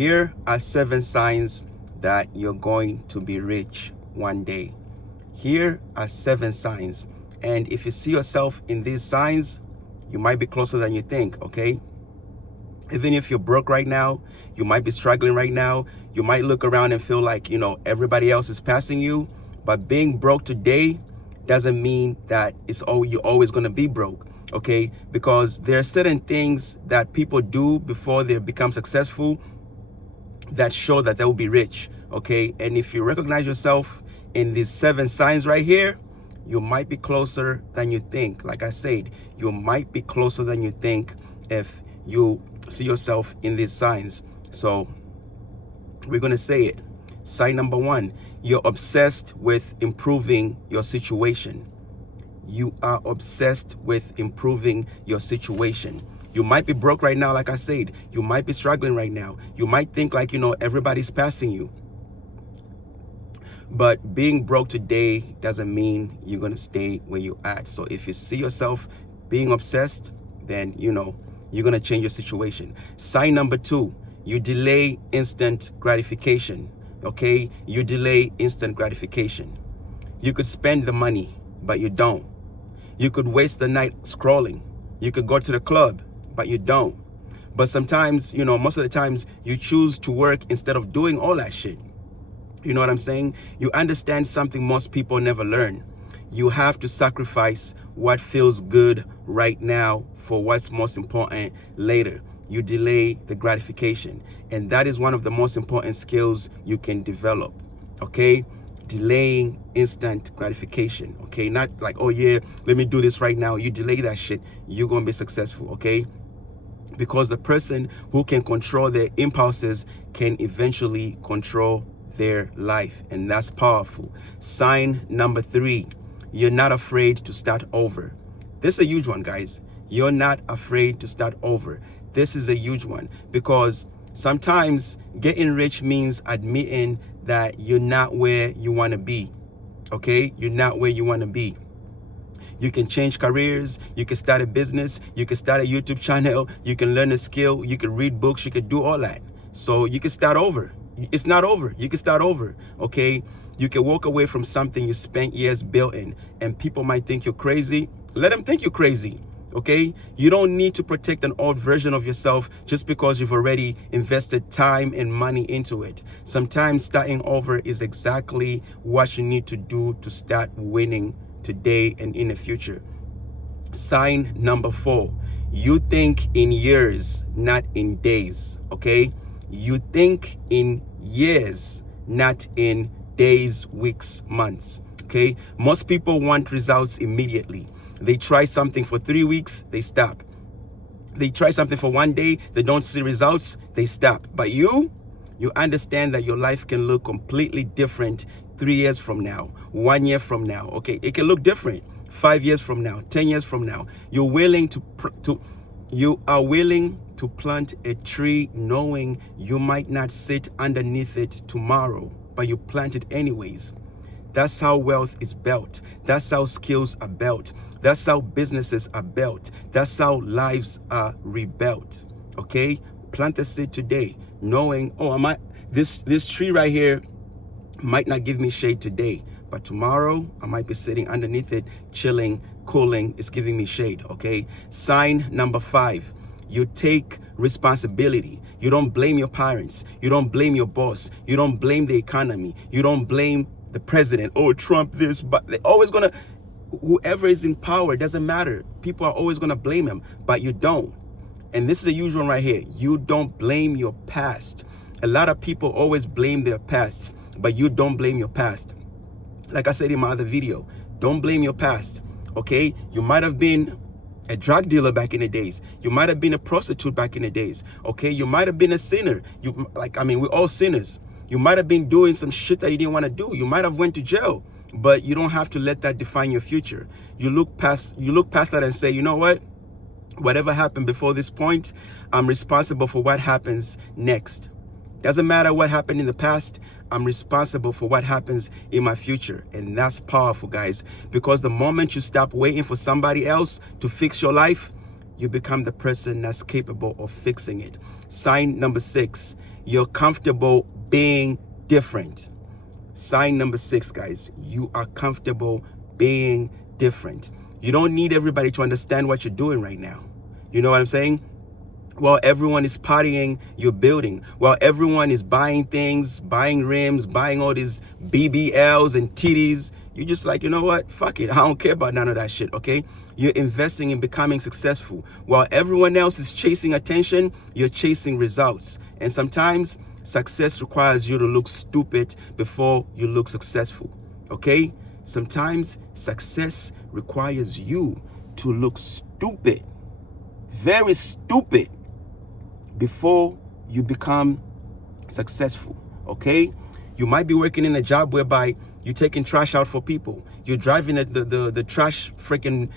Here are 7 signs that you're going to be rich one day. Here are 7 signs. And if you see yourself in these signs, you might be closer than you think, okay? Even if you're broke right now, you might be struggling right now. You might look around and feel like, everybody else is passing you. But being broke today doesn't mean that you're always going to be broke, okay? Because there are certain things that people do before they become successful that show that they will be rich, okay? And if you recognize yourself in these 7 signs right here, you might be closer than you think. Like I said, you might be closer than you think if you see yourself in these signs. So we're going to say it. Sign number 1, you're obsessed with improving your situation. You are obsessed with improving your situation. You might be broke right now, like I said. You might be struggling right now. You might think like, everybody's passing you. But being broke today doesn't mean you're going to stay where you're at. So if you see yourself being obsessed, then, you're going to change your situation. Sign number 2, you delay instant gratification. Okay? You delay instant gratification. You could spend the money, but you don't. You could waste the night scrolling. You could go to the club, but you don't. But sometimes, most of the times, you choose to work instead of doing all that shit. You know what I'm saying? You understand something most people never learn. You have to sacrifice what feels good right now for what's most important later. You delay the gratification. And that is one of the most important skills you can develop. Okay? Delaying instant gratification. Okay? Not like, oh yeah, let me do this right now. You delay that shit, you're going to be successful. Okay? Because the person who can control their impulses can eventually control their life, and that's powerful. Sign number 3, you're not afraid to start over. This is a huge one, guys. You're not afraid to start over. This is a huge one, because sometimes getting rich means admitting that you're not where you want to be. Okay? You're not where you want to be. You can change careers, you can start a business, you can start a YouTube channel, you can learn a skill, you can read books, you can do all that. So you can start over. It's not over. You can start over, okay? You can walk away from something you spent years building, and people might think you're crazy. Let them think you're crazy, okay? You don't need to protect an old version of yourself just because you've already invested time and money into it. Sometimes starting over is exactly what you need to do to start winning today and in the future. Sign number 4, you think in years, not in days, okay? You think in years, not in days, weeks, months, okay? Most people want results immediately. They try something for 3 weeks, they stop. They try something for 1 day, they don't see results, they stop. But you understand that your life can look completely different 3 years from now, 1 year from now, okay? It can look different 5 years from now, 10 years from now. You are willing to plant a tree knowing you might not sit underneath it tomorrow, but you plant it anyways. That's how wealth is built. That's how skills are built. That's how businesses are built. That's how lives are rebuilt. Okay? Plant the seed today, knowing, oh, this tree right here might not give me shade today, but tomorrow I might be sitting underneath it, chilling, cooling. It's giving me shade. Okay? Sign number 5. You take responsibility. You don't blame your parents. You don't blame your boss. You don't blame the economy. You don't blame the president. Oh, Trump this, but they're always going to, whoever is in power, doesn't matter. People are always going to blame him, but you don't. And this is a huge one right here. You don't blame your past. A lot of people always blame their past, but you don't blame your past. Like I said in my other video, don't blame your past. Okay? You might have been a drug dealer back in the days. You might have been a prostitute back in the days. Okay? You might have been a sinner. We're all sinners. You might have been doing some shit that you didn't want to do. You might have went to jail, but you don't have to let that define your future. You look past that and say, you know what? Whatever happened before this point, I'm responsible for what happens next. Doesn't matter what happened in the past, I'm responsible for what happens in my future. And that's powerful, guys, because the moment you stop waiting for somebody else to fix your life, you become the person that's capable of fixing it. Sign number 6, You're comfortable being different. Sign number 6, guys. You are comfortable being different. You don't need everybody to understand what you're doing right now. You know what I'm saying? While everyone is partying, you're building. While everyone is buying things, buying rims, buying all these BBLs and TDs, you're just like, you know what? Fuck it. I don't care about none of that shit, okay? You're investing in becoming successful. While everyone else is chasing attention, you're chasing results. And sometimes success requires you to look stupid before you look successful, okay? Sometimes success requires you to look stupid, very stupid, before you become successful, okay? You might be working in a job whereby you're taking trash out for people. You're driving the trash freaking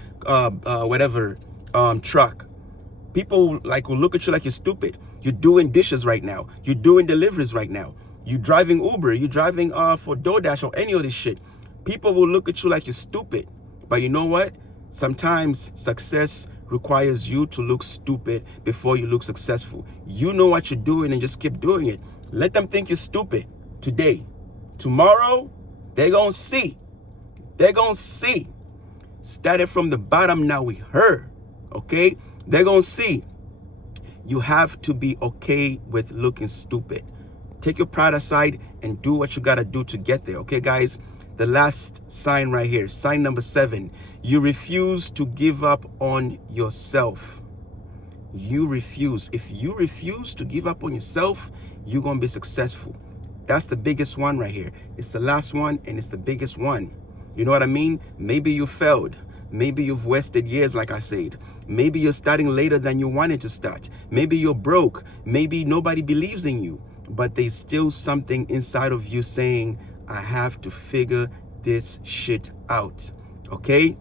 truck. People like will look at you like you're stupid. You're doing dishes right now. You're doing deliveries right now. You're driving Uber. You're driving for DoorDash or any of this shit. People will look at you like you're stupid. But you know what? Sometimes success requires you to look stupid before you look successful. You know what you're doing and just keep doing it. Let them think you're stupid today. Tomorrow, they're gonna see. They're gonna see. Started from the bottom, now we heard. Okay? They're gonna see. You have to be okay with looking stupid. Take your pride aside and do what you gotta do to get there. Okay, guys? The last sign right here, sign number 7. You refuse to give up on yourself. You refuse. If you refuse to give up on yourself, you're going to be successful. That's the biggest one right here. It's the last one and it's the biggest one. You know what I mean? Maybe you failed. Maybe you've wasted years, like I said. Maybe you're starting later than you wanted to start. Maybe you're broke. Maybe nobody believes in you. But there's still something inside of you saying, I have to figure this shit out. Okay?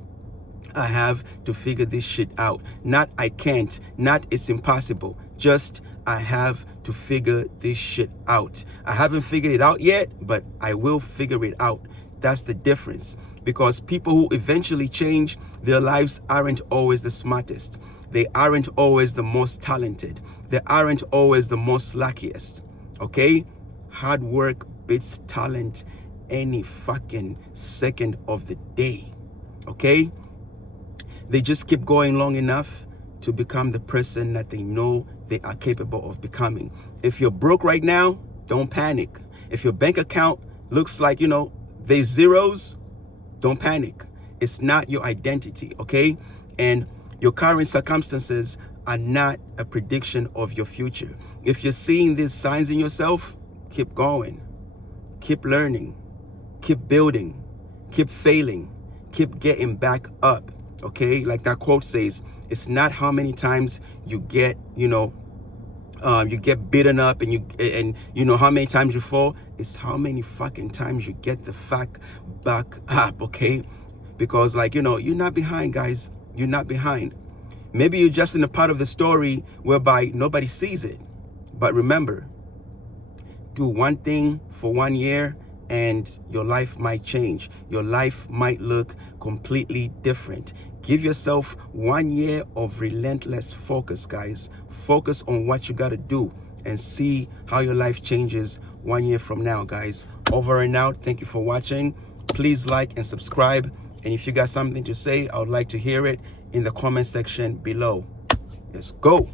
I have to figure this shit out. Not I can't, not it's impossible. Just I have to figure this shit out. I haven't figured it out yet, but I will figure it out. That's the difference. Because people who eventually change, their lives aren't always the smartest. They aren't always the most talented. They aren't always the most luckiest. Okay? Hard work beats talent any fucking second of the day. Okay? They just keep going long enough to become the person that they know they are capable of becoming. If you're broke right now, don't panic. If your bank account looks like, there's zeros, don't panic. It's not your identity, okay? And your current circumstances are not a prediction of your future. If you're seeing these signs in yourself, keep going. Keep learning. Keep building. Keep failing. Keep getting back up. Okay, like that quote says, it's not how many times you get, you get beaten up and how many times you fall. It's how many fucking times you get the fuck back up. Okay, because you're not behind, guys. You're not behind. Maybe you're just in a part of the story whereby nobody sees it. But remember, do one thing for 1 year and your life might change. Your life might look completely different. Give yourself 1 year of relentless focus, guys. Focus on what you got to do and see how your life changes 1 year from now, guys. Over and out. Thank you for watching. Please like and subscribe. And if you got something to say, I would like to hear it in the comment section below. Let's go.